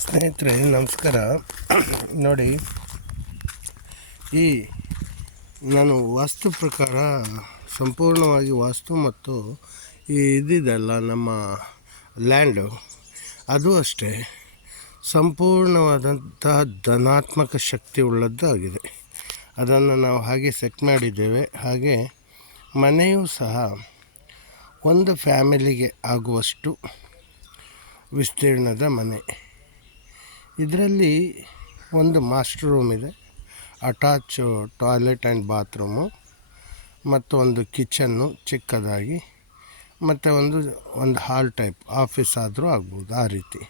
ಸ್ನೇಹಿತರೆ ನಮಸ್ಕಾರ. ನೋಡಿ, ಈ ನಾನು ವಾಸ್ತು ಪ್ರಕಾರ ಸಂಪೂರ್ಣವಾಗಿ ವಾಸ್ತು ಮತ್ತು ಈ ಇದಿದೆಲ್ಲ ನಮ್ಮ ಲ್ಯಾಂಡು ಅದು ಅಷ್ಟೇ ಸಂಪೂರ್ಣವಾದಂತಹ ಧನಾತ್ಮಕ ಶಕ್ತಿ ಉಳ್ಳದ್ದಾಗಿದೆ. ಅದನ್ನು ನಾವು ಹಾಗೆ ಸೆಟ್ ಮಾಡಿದ್ದೇವೆ. ಹಾಗೆ ಮನೆಯೂ ಸಹ ಒಂದು ಫ್ಯಾಮಿಲಿಗೆ ಆಗುವಷ್ಟು ವಿಸ್ತೀರ್ಣದ ಮನೆ. ಇದರಲ್ಲಿ ಒಂದು ಮಾಸ್ಟರ್ ರೂಮ್ ಇದೆ, ಅಟ್ಯಾಚ್ ಟಾಯ್ಲೆಟ್ ಆ್ಯಂಡ್ ಬಾತ್ರೂಮು, ಮತ್ತು ಒಂದು ಕಿಚನ್ನು ಚಿಕ್ಕದಾಗಿ, ಮತ್ತು ಒಂದು ಹಾಲ್ ಟೈಪ್ ಆಫೀಸ್ ಆದರೂ ಆಗ್ಬೋದು. ಆ ರೀತಿ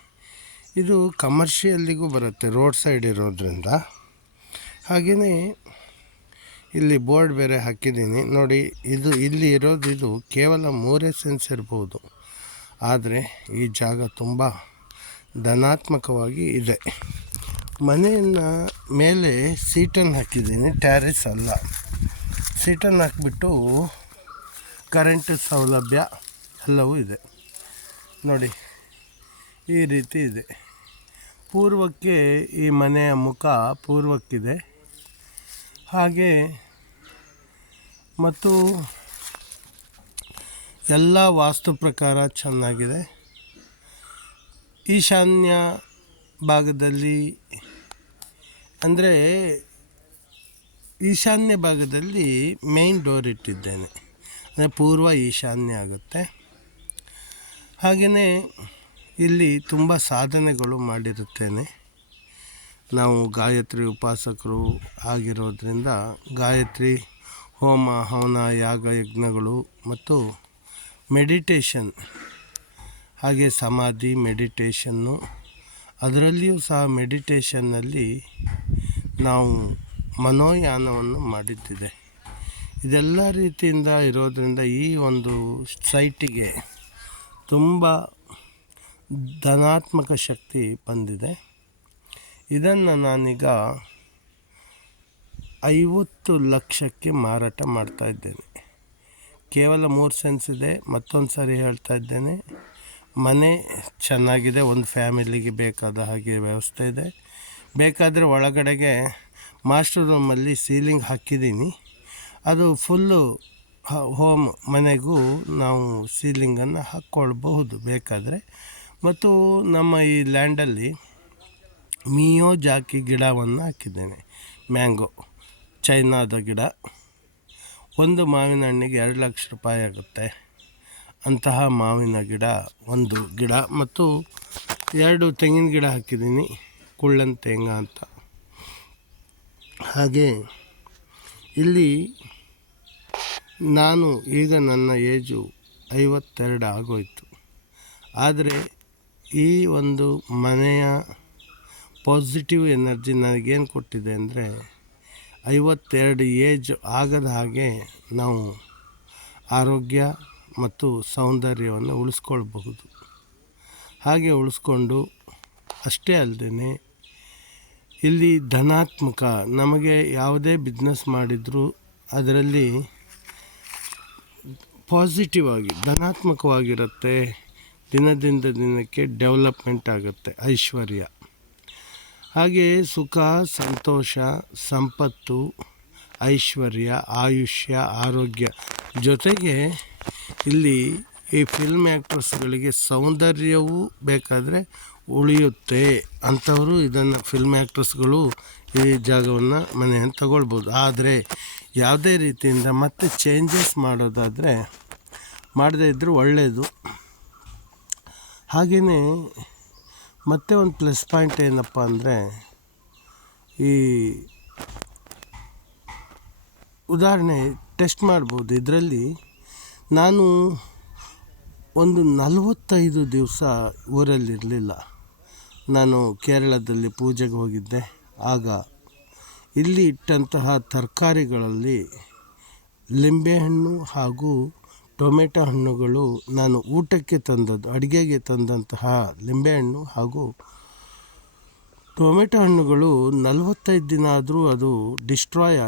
ಇದು ಕಮರ್ಷಿಯಲ್ಲಿಗೂ ಬರುತ್ತೆ, ರೋಡ್ ಸೈಡ್ ಇರೋದ್ರಿಂದ. ಹಾಗೆಯೇ ಇಲ್ಲಿ ಬೋರ್ಡ್ ಬೇರೆ ಹಾಕಿದ್ದೀನಿ ನೋಡಿ. ಇಲ್ಲಿ ಇರೋದು ಕೇವಲ 3 ಸೆನ್ಸ್ ಇರ್ಬೋದು, ಆದರೆ ಈ ಜಾಗ ತುಂಬ ಧನಾತ್ಮಕವಾಗಿ ಇದೆ. ಮನೆಯನ್ನು ಮೇಲೆ ಸೀಟನ್ನು ಹಾಕಿದ್ದೀನಿ, ಟ್ಯಾರಿಸ್ ಅಲ್ಲ. ಸೀಟನ್ನು ಹಾಕಿಬಿಟ್ಟು ಕರೆಂಟ್ ಸೌಲಭ್ಯ ಎಲ್ಲವೂ ಇದೆ ನೋಡಿ. ಈ ರೀತಿ ಇದೆ. ಪೂರ್ವಕ್ಕೆ ಈ ಮನೆಯ ಮುಖ ಪೂರ್ವಕ್ಕಿದೆ. ಹಾಗೆ ಮತ್ತು ಎಲ್ಲ ವಾಸ್ತು ಪ್ರಕಾರ ಚೆನ್ನಾಗಿದೆ. ಈಶಾನ್ಯ ಭಾಗದಲ್ಲಿ ಅಂದರೆ ಈಶಾನ್ಯ ಭಾಗದಲ್ಲಿ ಮೇನ್ ಡೋರ್ ಇಟ್ಟಿದ್ದೇನೆ, ಅಂದರೆ ಪೂರ್ವ ಈಶಾನ್ಯ ಆಗುತ್ತೆ. ಹಾಗೆಯೇ ಇಲ್ಲಿ ತುಂಬ ಸಾಧನೆಗಳು ಮಾಡಿರುತ್ತೇನೆ. ನಾವು ಗಾಯತ್ರಿ ಉಪಾಸಕರು ಆಗಿರೋದ್ರಿಂದ ಗಾಯತ್ರಿ ಹೋಮ ಹವನ ಯಾಗ ಯಜ್ಞಗಳು ಮತ್ತು ಮೆಡಿಟೇಷನ್, ಹಾಗೆ ಸಮಾಧಿ ಮೆಡಿಟೇಷನ್ನು, ಅದರಲ್ಲಿಯೂ ಸಹ ಮೆಡಿಟೇಷನ್ನಲ್ಲಿ ನಾವು ಮನೋಯಾನವನ್ನು ಮಾಡಿದ್ದಿದೆ. ಇದೆಲ್ಲ ರೀತಿಯಿಂದ ಇರೋದರಿಂದ ಈ ಒಂದು ಸೈಟಿಗೆ ತುಂಬ ಧನಾತ್ಮಕ ಶಕ್ತಿ ಬಂದಿದೆ. ಇದನ್ನು ನಾನೀಗ 50 ಲಕ್ಷಕ್ಕೆ ಮಾರಾಟ ಮಾಡ್ತಾಯಿದ್ದೇನೆ. ಕೇವಲ 3 ಸೆನ್ಸ್ ಇದೆ. ಮತ್ತೊಂದು ಸಾರಿ ಹೇಳ್ತಾ ಇದ್ದೇನೆ, ಮನೆ ಚೆನ್ನಾಗಿದೆ, ಒಂದು ಫ್ಯಾಮಿಲಿಗೆ ಬೇಕಾದ ಹಾಗೆ ವ್ಯವಸ್ಥೆ ಇದೆ. ಬೇಕಾದರೆ ಒಳಗಡೆಗೆ ಮಾಸ್ಟರ್ ರೂಮಲ್ಲಿ ಸೀಲಿಂಗ್ ಹಾಕಿದ್ದೀನಿ. ಅದು ಫುಲ್ಲು ಹೋಮ್ ಮನೆಗೂ ನಾವು ಸೀಲಿಂಗನ್ನು ಹಾಕ್ಕೊಳ್ಬಹುದು ಬೇಕಾದರೆ. ಮತ್ತು ನಮ್ಮ ಈ ಲ್ಯಾಂಡಲ್ಲಿ ಮಿಯೋಜಾಕಿ ಗಿಡವನ್ನು ಹಾಕಿದ್ದೇನೆ, ಮ್ಯಾಂಗೋ ಚೈನಾದ ಗಿಡ. ಒಂದು ಮಾವಿನ ಹಣ್ಣಿಗೆ 2 ಲಕ್ಷ ರೂಪಾಯಿ ಆಗುತ್ತೆ. ಅಂತಹ ಮಾವಿನ ಗಿಡ ಒಂದು ಗಿಡ, ಮತ್ತು 2 ತೆಂಗಿನ ಗಿಡ ಹಾಕಿದ್ದೀನಿ, ಕುಳ್ಳನ್ ತೇಂಗ ಅಂತ. ಹಾಗೆ ಇಲ್ಲಿ ನಾನು ಈಗ ನನ್ನ ಏಜು 52 ಆಗೋಯ್ತು. ಆದರೆ ಈ ಒಂದು ಮನೆಯ ಪಾಸಿಟಿವ್ ಎನರ್ಜಿ ನನಗೇನು ಕೊಟ್ಟಿದೆ ಅಂದರೆ, 52 ಏಜ್ ಆಗದ ಹಾಗೆ ನಾವು ಆರೋಗ್ಯ ಮತ್ತು ಸೌಂದರ್ಯವನ್ನು ಉಳಿಸ್ಕೊಳ್ಬಹುದು. ಹಾಗೆ ಉಳಿಸ್ಕೊಂಡು ಅಷ್ಟೇ ಅಲ್ಲದೆ ಇಲ್ಲಿ ಧನಾತ್ಮಕ, ನಮಗೆ ಯಾವುದೇ ಬಿಸ್ನೆಸ್ ಮಾಡಿದರೂ ಅದರಲ್ಲಿ ಪಾಸಿಟಿವ್ ಆಗಿ ಧನಾತ್ಮಕವಾಗಿರುತ್ತೆ. ದಿನದಿಂದ ದಿನಕ್ಕೆ ಡೆವಲಪ್ಮೆಂಟ್ ಆಗುತ್ತೆ, ಐಶ್ವರ್ಯ. ಹಾಗೆ ಸುಖ, ಸಂತೋಷ, ಸಂಪತ್ತು, ಐಶ್ವರ್ಯ, ಆಯುಷ್ಯ, ಆರೋಗ್ಯ ಜೊತೆಗೆ ಇಲ್ಲಿ ಈ ಫಿಲ್ಮ್ ಆ್ಯಕ್ಟ್ರಸ್ಗಳಿಗೆ ಸೌಂದರ್ಯವೂ ಬೇಕಾದರೆ ಉಳಿಯುತ್ತೆ. ಅಂಥವರು ಇದನ್ನು ಫಿಲ್ಮ್ ಆ್ಯಕ್ಟ್ರಸ್ಗಳು ಈ ಜಾಗವನ್ನು ಮನೆಯನ್ನು ತಗೊಳ್ಬೋದು. ಆದರೆ ಯಾವುದೇ ರೀತಿಯಿಂದ ಮತ್ತೆ ಚೇಂಜಸ್ ಮಾಡೋದಾದರೆ ಮಾಡದೇ ಇದ್ದರೂ ಒಳ್ಳೆಯದು. ಹಾಗೆಯೇ ಮತ್ತೆ ಒಂದು ಪ್ಲಸ್ ಪಾಯಿಂಟ್ ಏನಪ್ಪ ಅಂದರೆ, ಈ ಉದಾಹರಣೆ ಟೆಸ್ಟ್ ಮಾಡ್ಬೋದು. ಇದರಲ್ಲಿ ನಾನು ಒಂದು 45 ದಿವಸ ಊರಲ್ಲಿರಲಿಲ್ಲ. ನಾನು ಕೇರಳದಲ್ಲಿ ಪೂಜೆಗೆ ಹೋಗಿದ್ದೆ. ಆಗ ಇಲ್ಲಿ ಇಟ್ಟಂತಹ ತರಕಾರಿಗಳಲ್ಲಿ ಲಿಂಬೆಹಣ್ಣು ಹಾಗೂ ಟೊಮೆಟೊ ಹಣ್ಣುಗಳು, ನಾನು ಊಟಕ್ಕೆ ತಂದದ್ದು, ಅಡುಗೆಗೆ ತಂದಂತಹ ಲಿಂಬೆಹಣ್ಣು ಹಾಗೂ ಟೊಮೆಟೊ ಹಣ್ಣುಗಳು 45 ದಿನ ಆದರೂ ಅದು ಡಿಸ್ಟ್ರಾಯ್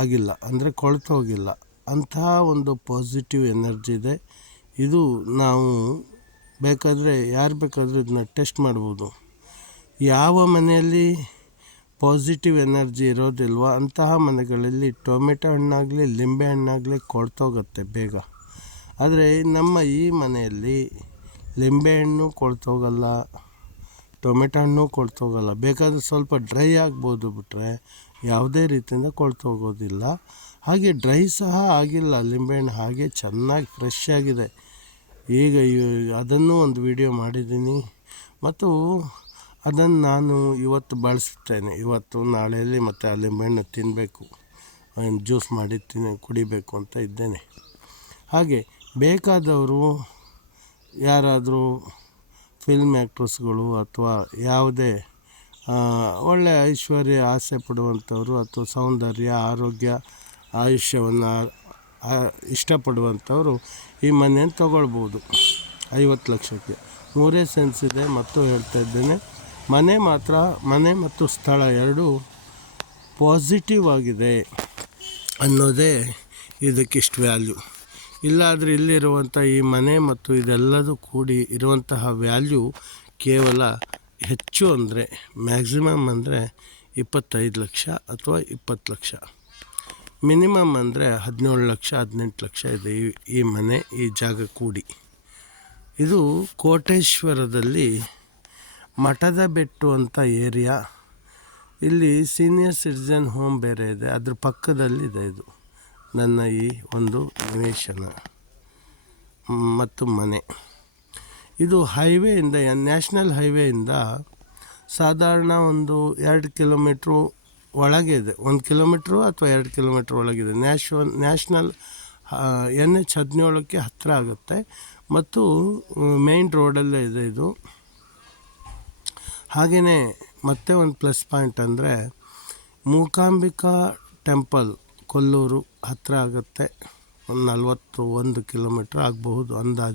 ಆಗಿಲ್ಲ, ಅಂದರೆ ಕೊಳೆತು ಹೋಗಿಲ್ಲ. ಅಂತಹ ಒಂದು ಪಾಸಿಟಿವ್ ಎನರ್ಜಿ ಇದೆ. ಇದು ನಾವು ಬೇಕಾದರೆ ಯಾರು ಬೇಕಾದರೂ ಇದನ್ನ ಟೆಸ್ಟ್ ಮಾಡ್ಬೋದು. ಯಾವ ಮನೆಯಲ್ಲಿ ಪಾಸಿಟಿವ್ ಎನರ್ಜಿ ಇರೋದಿಲ್ವೋ ಅಂತಹ ಮನೆಗಳಲ್ಲಿ ಟೊಮೆಟೊ ಹಣ್ಣಾಗಲಿ ಲಿಂಬೆ ಹಣ್ಣಾಗಲಿ ಕೊಳ್ತೋಗುತ್ತೆ ಬೇಗ. ಆದರೆ ನಮ್ಮ ಈ ಮನೆಯಲ್ಲಿ ಲಿಂಬೆಹಣ್ಣು ಕೊಳ್ತೋಗಲ್ಲ, ಟೊಮೆಟೊ ಹಣ್ಣು ಕೊಳ್ತೋಗಲ್ಲ. ಬೇಕಾದರೆ ಸ್ವಲ್ಪ ಡ್ರೈ ಆಗ್ಬೋದು ಬಿಟ್ಟರೆ ಯಾವುದೇ ರೀತಿಯಿಂದ ಕೊಳ್ತೋಗೋದಿಲ್ಲ. ಹಾಗೆ ಡ್ರೈ ಸಹ ಆಗಿಲ್ಲ, ಲಿಂಬೆಹಣ್ಣು ಹಾಗೆ ಚೆನ್ನಾಗಿ ಫ್ರೆಶ್ ಆಗಿದೆ. ಈಗ ಅದನ್ನು ಒಂದು ವಿಡಿಯೋ ಮಾಡಿದ್ದೀನಿ ಮತ್ತು ಅದನ್ನು ನಾನು ಇವತ್ತು ಬಳಸುತ್ತೇನೆ. ಇವತ್ತು ನಾಳೆಯಲ್ಲಿ ಮತ್ತು ಆ ಲಿಂಬೆಹಣ್ಣು ತಿನ್ನಬೇಕು, ಜ್ಯೂಸ್ ಮಾಡಿ ಕುಡಿಬೇಕು ಅಂತ ಇದ್ದೇನೆ. ಹಾಗೆ ಬೇಕಾದವರು ಯಾರಾದರೂ ಫಿಲ್ಮ್ ಆ್ಯಕ್ಟ್ರಸ್ಗಳು ಅಥವಾ ಯಾವುದೇ ಒಳ್ಳೆಯ ಐಶ್ವರ್ಯ ಆಸೆ ಪಡುವಂಥವ್ರು ಅಥವಾ ಸೌಂದರ್ಯ, ಆರೋಗ್ಯ, ಆಯುಷ್ಯವನ್ನು ಇಷ್ಟಪಡುವಂಥವರು ಈ ಮನೆಯನ್ನು ತಗೊಳ್ಬೋದು 50 ಲಕ್ಷಕ್ಕೆ. 3 ಸೆನ್ಸ್ ಇದೆ. ಮತ್ತು ಹೇಳ್ತಾ ಇದ್ದೇನೆ, ಮನೆ ಮತ್ತು ಸ್ಥಳ ಎರಡೂ ಪಾಸಿಟಿವ್ ಆಗಿದೆ ಅನ್ನೋದೇ ಇದಕ್ಕಿಷ್ಟು ವ್ಯಾಲ್ಯೂ. ಇಲ್ಲಾದರೆ ಇಲ್ಲಿರುವಂಥ ಈ ಮನೆ ಮತ್ತು ಇದೆಲ್ಲದೂ ಕೂಡಿ ಇರುವಂತಹ ವ್ಯಾಲ್ಯೂ ಕೇವಲ ಹೆಚ್ಚು ಅಂದರೆ ಮ್ಯಾಕ್ಸಿಮಮ್ ಅಂದರೆ 25 ಲಕ್ಷ ಅಥವಾ 20 ಲಕ್ಷ, ಮಿನಿಮಮ್ ಅಂದರೆ 17 ಲಕ್ಷ 18 ಲಕ್ಷ ಇದೆ ಈ ಮನೆ, ಈ ಜಾಗ ಕೂಡಿ. ಇದು ಕೋಟೇಶ್ವರದಲ್ಲಿ ಮಠದ ಬೆಟ್ಟು ಅಂತ ಏರಿಯಾ. ಇಲ್ಲಿ ಸೀನಿಯರ್ ಸಿಟಿಜನ್ ಹೋಮ್ ಬೇರೆ ಇದೆ, ಅದ್ರ ಪಕ್ಕದಲ್ಲಿದೆ ಇದು ನನ್ನ ಈ ಒಂದು ನಿವೇಶನ ಮತ್ತು ಮನೆ. ಇದು ಹೈವೇಯಿಂದ, ನ್ಯಾಷನಲ್ ಹೈವೇಯಿಂದ ಸಾಧಾರಣ ಒಂದು 2 ಕಿಲೋಮೀಟ್ರು ಒಳಗೆ ಇದೆ. 1 ಕಿಲೋಮೀಟ್ರು ಅಥವಾ 2 ಕಿಲೋಮೀಟ್ರ್ ಒಳಗಿದೆ. ನ್ಯಾಷನಲ್ NH-17ಕ್ಕೆ ಹತ್ತಿರ ಆಗುತ್ತೆ ಮತ್ತು ಮೇನ್ ರೋಡಲ್ಲೇ ಇದೆ ಇದು. ಹಾಗೆಯೇ ಮತ್ತೆ ಒಂದು ಪ್ಲಸ್ ಪಾಯಿಂಟ್ ಅಂದರೆ ಮೂಕಾಂಬಿಕಾ ಟೆಂಪಲ್ ಕೊಲ್ಲೂರು ಹತ್ತಿರ ಆಗುತ್ತೆ. ಒಂದು 41 ಕಿಲೋಮೀಟ್ರ್ ಆಗಬಹುದು ಅಂದಾಜು.